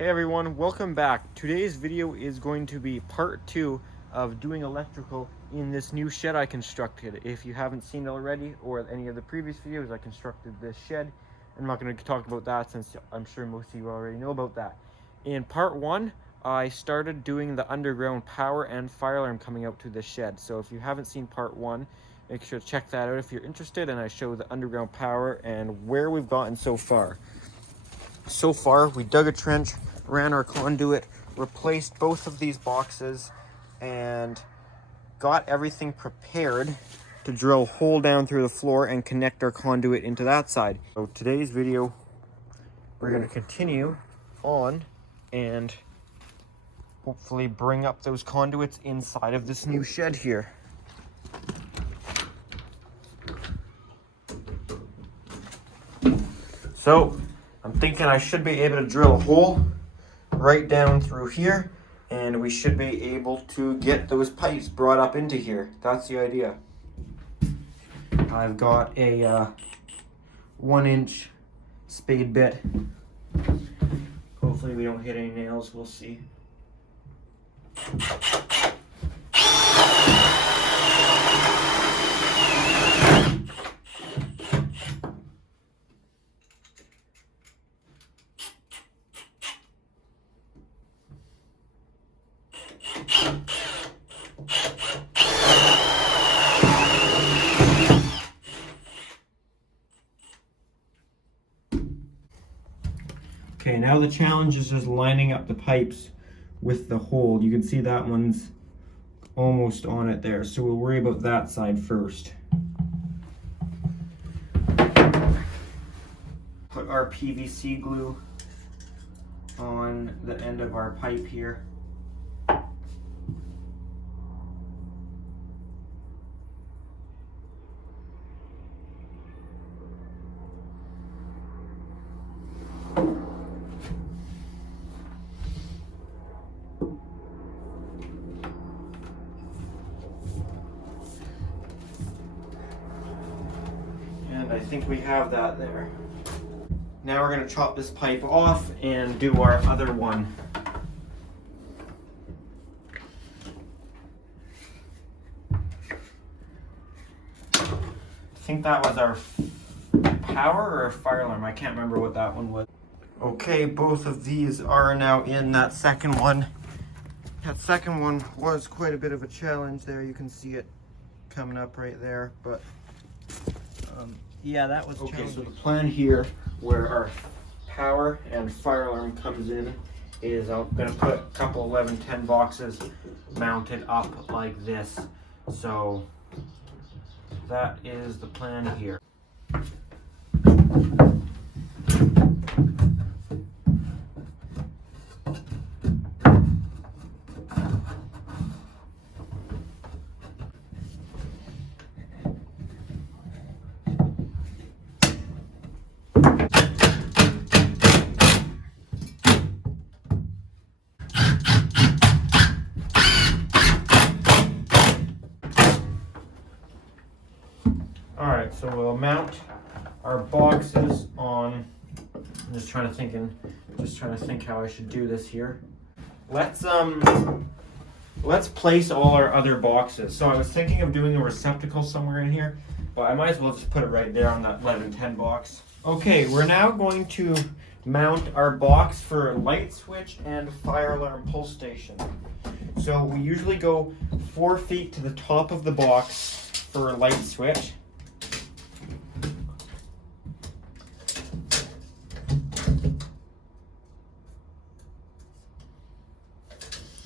Hey everyone, welcome back. Today's video is going to be part 2 of doing electrical in this new shed I constructed. If you haven't seen it already or any of the previous videos, I constructed this shed. I'm not going to talk about that since I'm sure most of you already know about that. In part 1, I started doing the underground power and fire alarm coming out to this shed. So if you haven't seen part 1, make sure to check that out if you're interested, and I show the underground power and where we've gotten so far. So far, we dug a trench, ran our conduit, replaced both of these boxes, and got everything prepared to drill a hole down through the floor and connect our conduit into that side. So today's video, we're going to continue on and hopefully bring up those conduits inside of this new shed here. So I'm thinking I should be able to drill a hole right down through here, and we should be able to get those pipes brought up into here. That's the idea. I've got a 1-inch spade bit. Hopefully we don't hit any nails, we'll see. Okay, now the challenge is just lining up the pipes with the hole. You can see that one's almost on it there, so we'll worry about that side first. Put our PVC glue on the end of our pipe here. I think we have that there. Now we're going to chop this pipe off and do our other one. I think that was our power or fire alarm. I can't remember what that one was. Okay, both of these are now in that second one. That second one was quite a bit of a challenge there. You can see it coming up right there, but yeah, that was okay. So the plan here, where our power and fire alarm comes in, is I'm gonna put a couple 1110 boxes mounted up like this. So that is the plan here. Alright, so we'll mount our boxes on. I'm just trying to think how I should do this here. Let's place all our other boxes. So I was thinking of doing a receptacle somewhere in here, but I might as well just put it right there on that 1110 box. Okay, we're now going to mount our box for light switch and fire alarm pull station. So we usually go 4 feet to the top of the box for a light switch.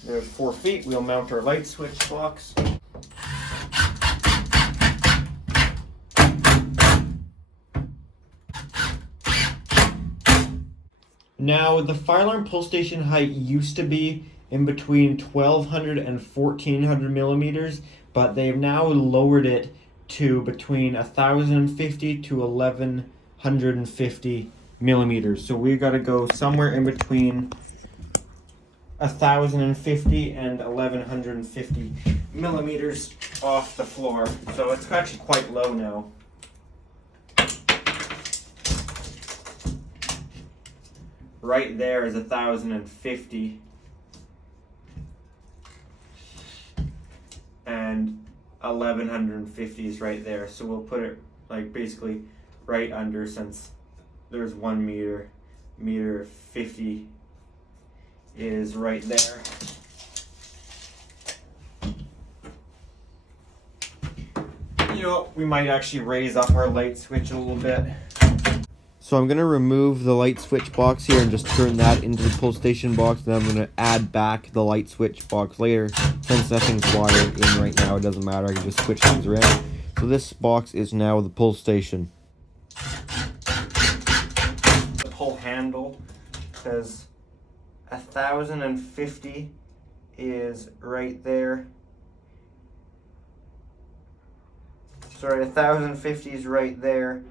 There's 4 feet. We'll mount our light switch box. Now, the fire alarm pull station height used to be in between 1200 and 1400 millimeters, but they've now lowered it to between 1050 to 1150 millimeters. So we got to go somewhere in between 1050 and 1150 millimeters off the floor. So it's actually quite low now. right there is 1,050. And 1,150 is right there. So we'll put it like basically right under, since there's 1 meter. Meter 50 is right there. You know, we might actually raise up our light switch a little bit. So I'm going to remove the light switch box here and just turn that into the pull station box. Then I'm going to add back the light switch box later. Since nothing's wired in right now, it doesn't matter. I can just switch things around. So this box is now the pull station. The pull handle says 1,050 is right there. Sorry, 1,050 is right there.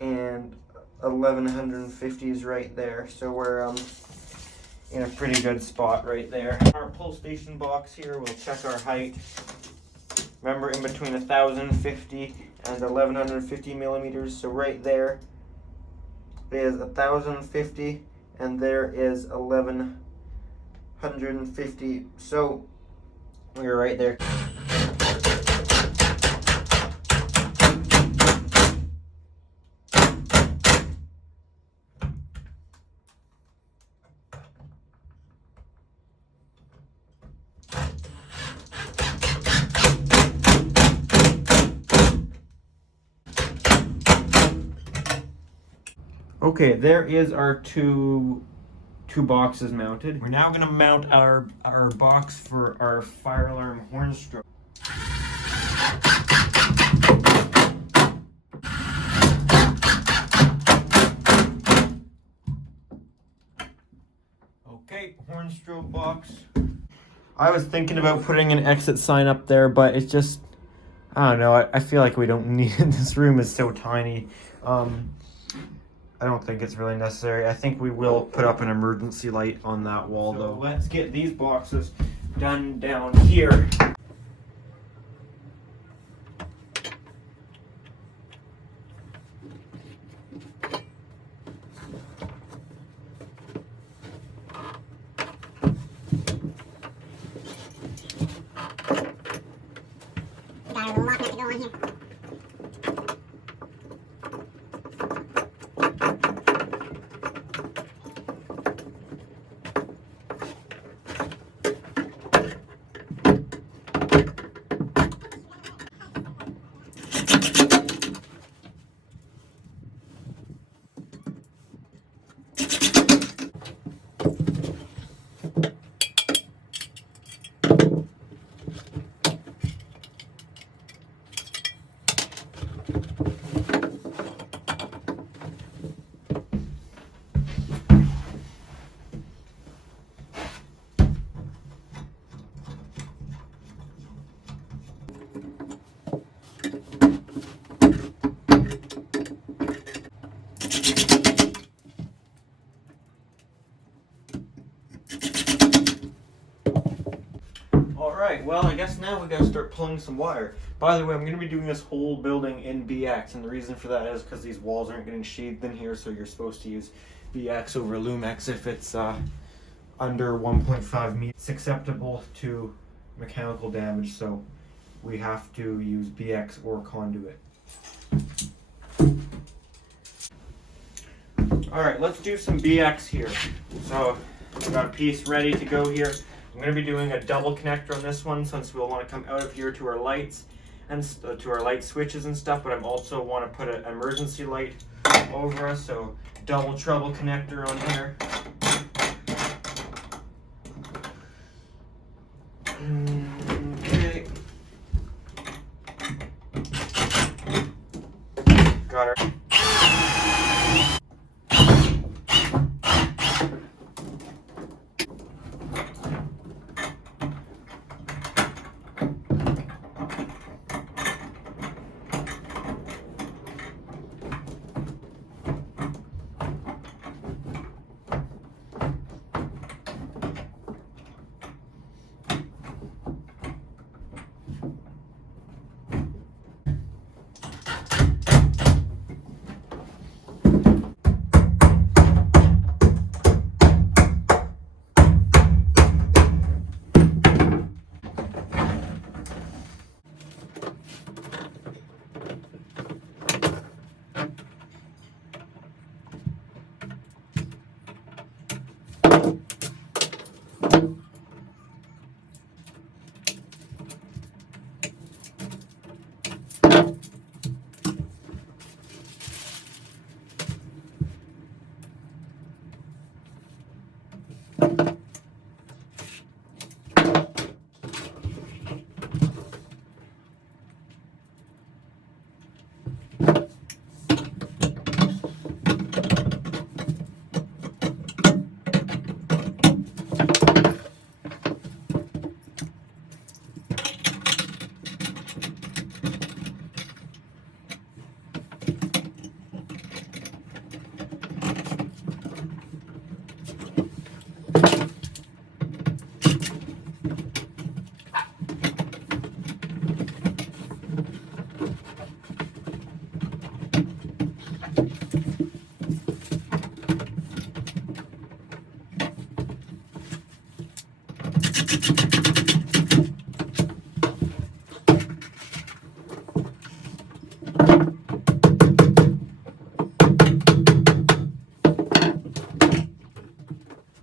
And 1,150 is right there, so we're in a pretty good spot right there. Our pull station box here, we'll check our height. Remember, in between 1,050 and 1,150 millimeters, so right there is 1,050 and there is 1,150, so we're right there. Okay, there is our two boxes mounted. We're now going to mount our box for our fire alarm horn stroke. Okay, horn stroke box. I was thinking about putting an exit sign up there, but it's just, I don't know, I feel like we don't need it. This room is so tiny. I don't think it's really necessary. I think we will put up an emergency light on that wall, though. Let's get these boxes done down here. Got a little lock nut to go on here. Alright, well, I guess now we gotta start pulling some wire. By the way, I'm gonna be doing this whole building in BX, and the reason for that is because these walls aren't getting sheathed in here, so you're supposed to use BX over Lumex if it's under 1.5 meters. It's acceptable to mechanical damage, so we have to use BX or conduit. Alright, let's do some BX here. So, I've got a piece ready to go here. I'm going to be doing a double connector on this one, since we'll want to come out of here to our lights and to our light switches and stuff, but I also want to put an emergency light over us, so double treble connector on here. Okay. Got her.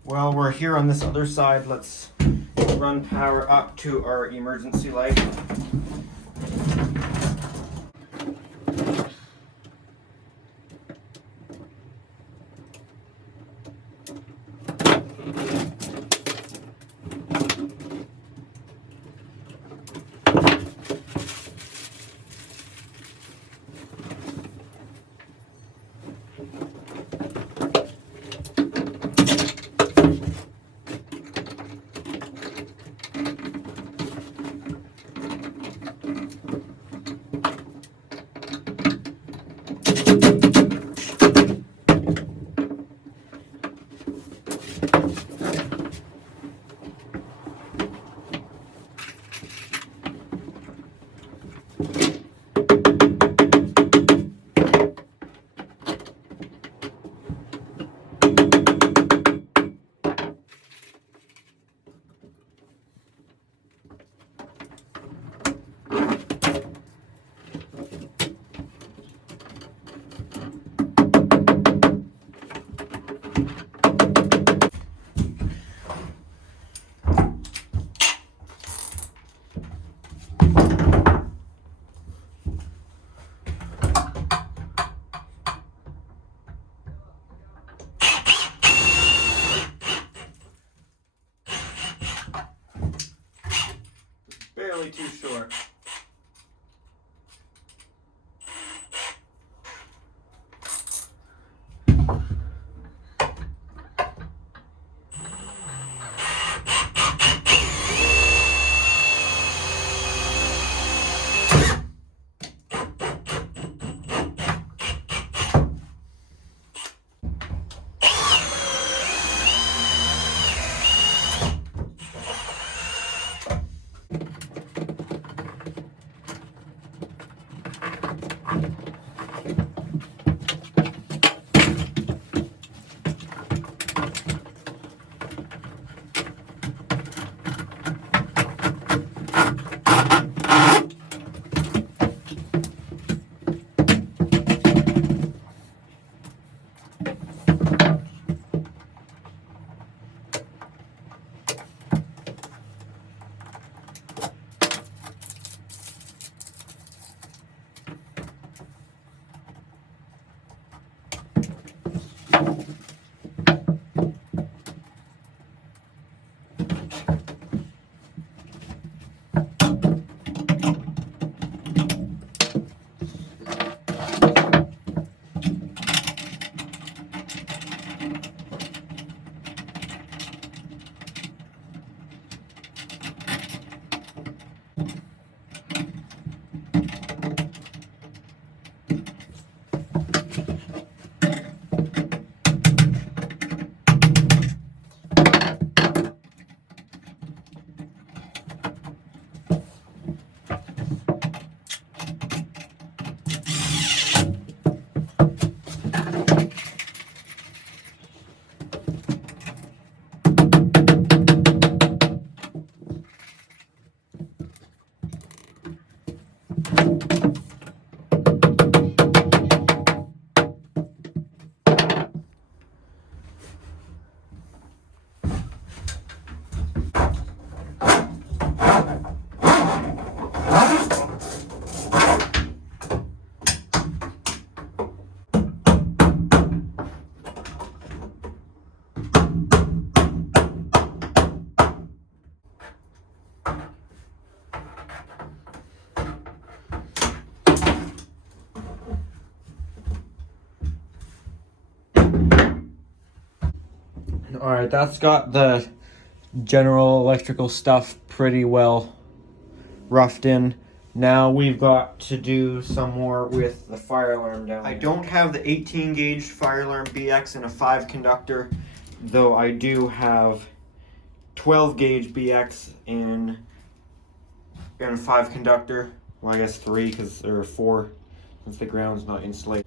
While we're here on this other side, let's run power up to our emergency light. Barely too short. Alright, that's got the general electrical stuff pretty well roughed in. Now we've got to do some more with the fire alarm down. I don't have the 18 gauge fire alarm BX in a 5 conductor, though I do have 12 gauge BX in 5 conductor. Well, I guess 3 because there are 4 since the ground's not insulated.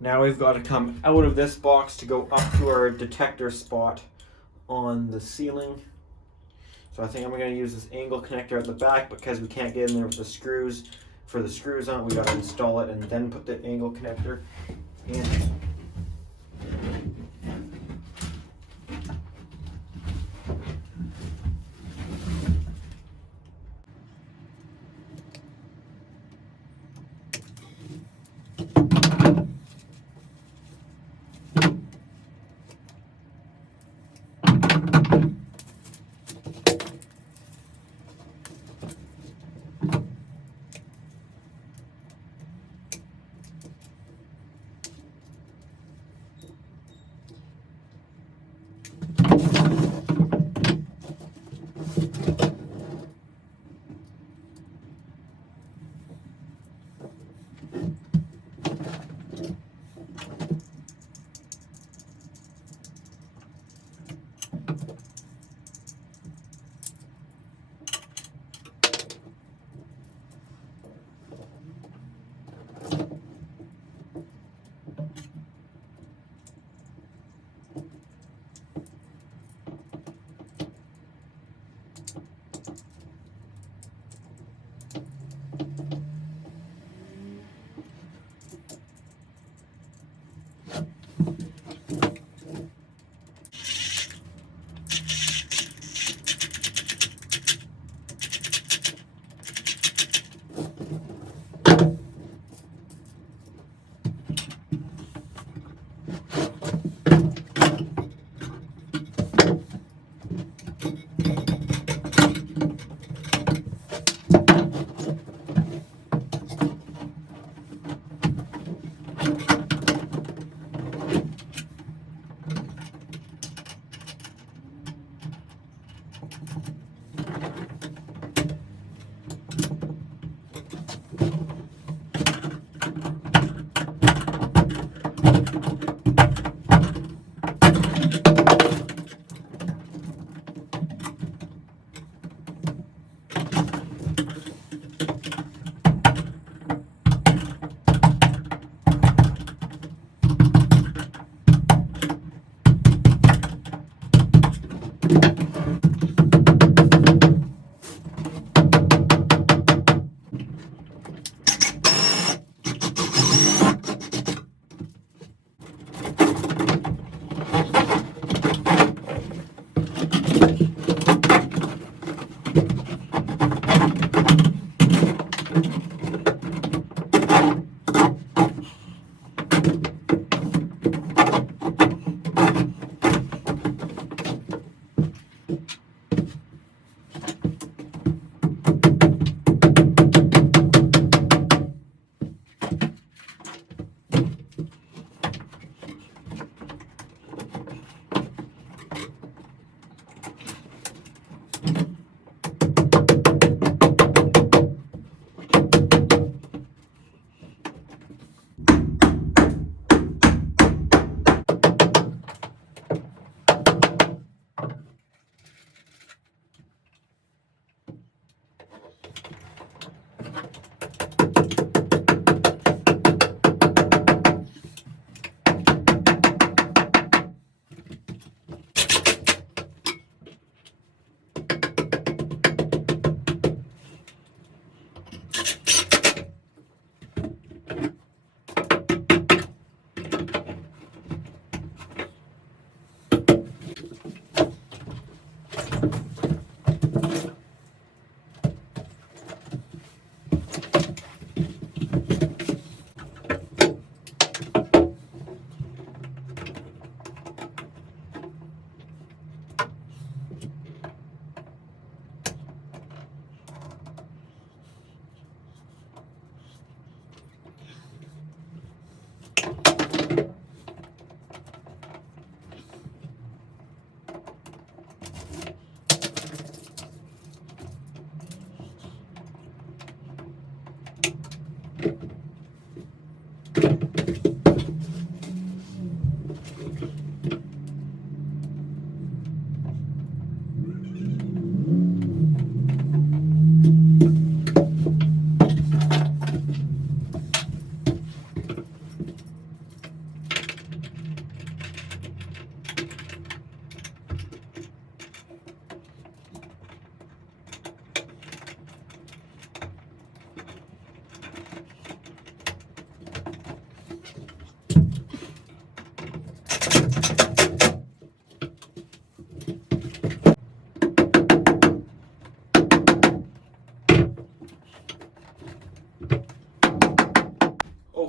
Now we've got to come out of this box to go up to our detector spot on the ceiling. So I think I'm going to use this angle connector at the back because we can't get in there with the screws. For the screws on it, we got to install it and then put the angle connector in.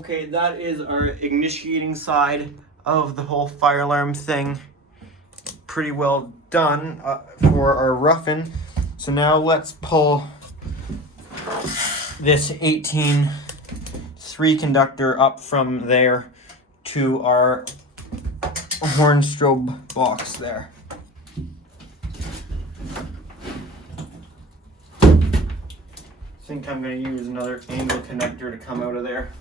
Okay, that is our initiating side of the whole fire alarm thing. Pretty well done for our roughen. So now let's pull this 18 3 conductor up from there to our horn strobe box there. I think I'm going to use another angle connector to come out of there.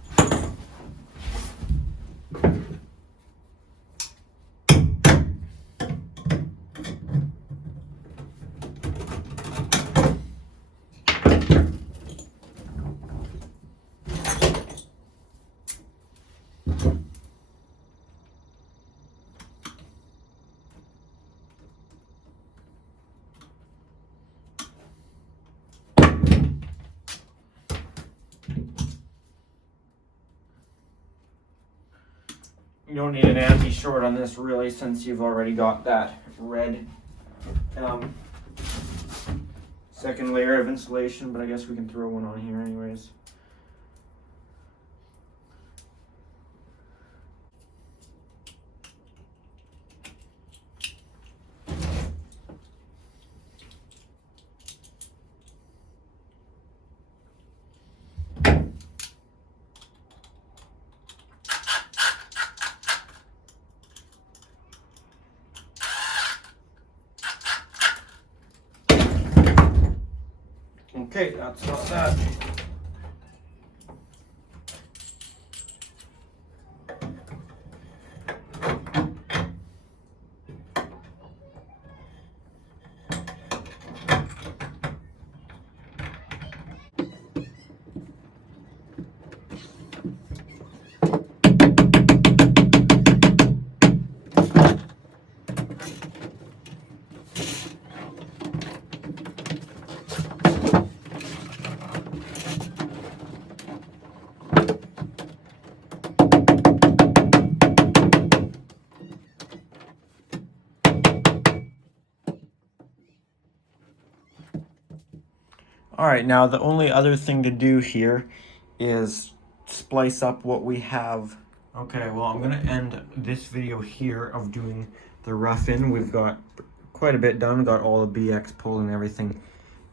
You don't need an anti-short on this really, since you've already got that red second layer of insulation, but I guess we can throw one on here anyways. Okay, that's enough of that. Alright, now the only other thing to do here is splice up what we have. Okay, well I'm going to end this video here of doing the rough-in. We've got quite a bit done, got all the BX pulled and everything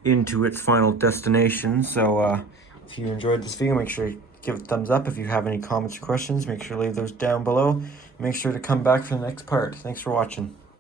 into its final destination. So if you enjoyed this video, make sure you give it a thumbs up. If you have any comments or questions, make sure to leave those down below. Make sure to come back for the next part. Thanks for watching.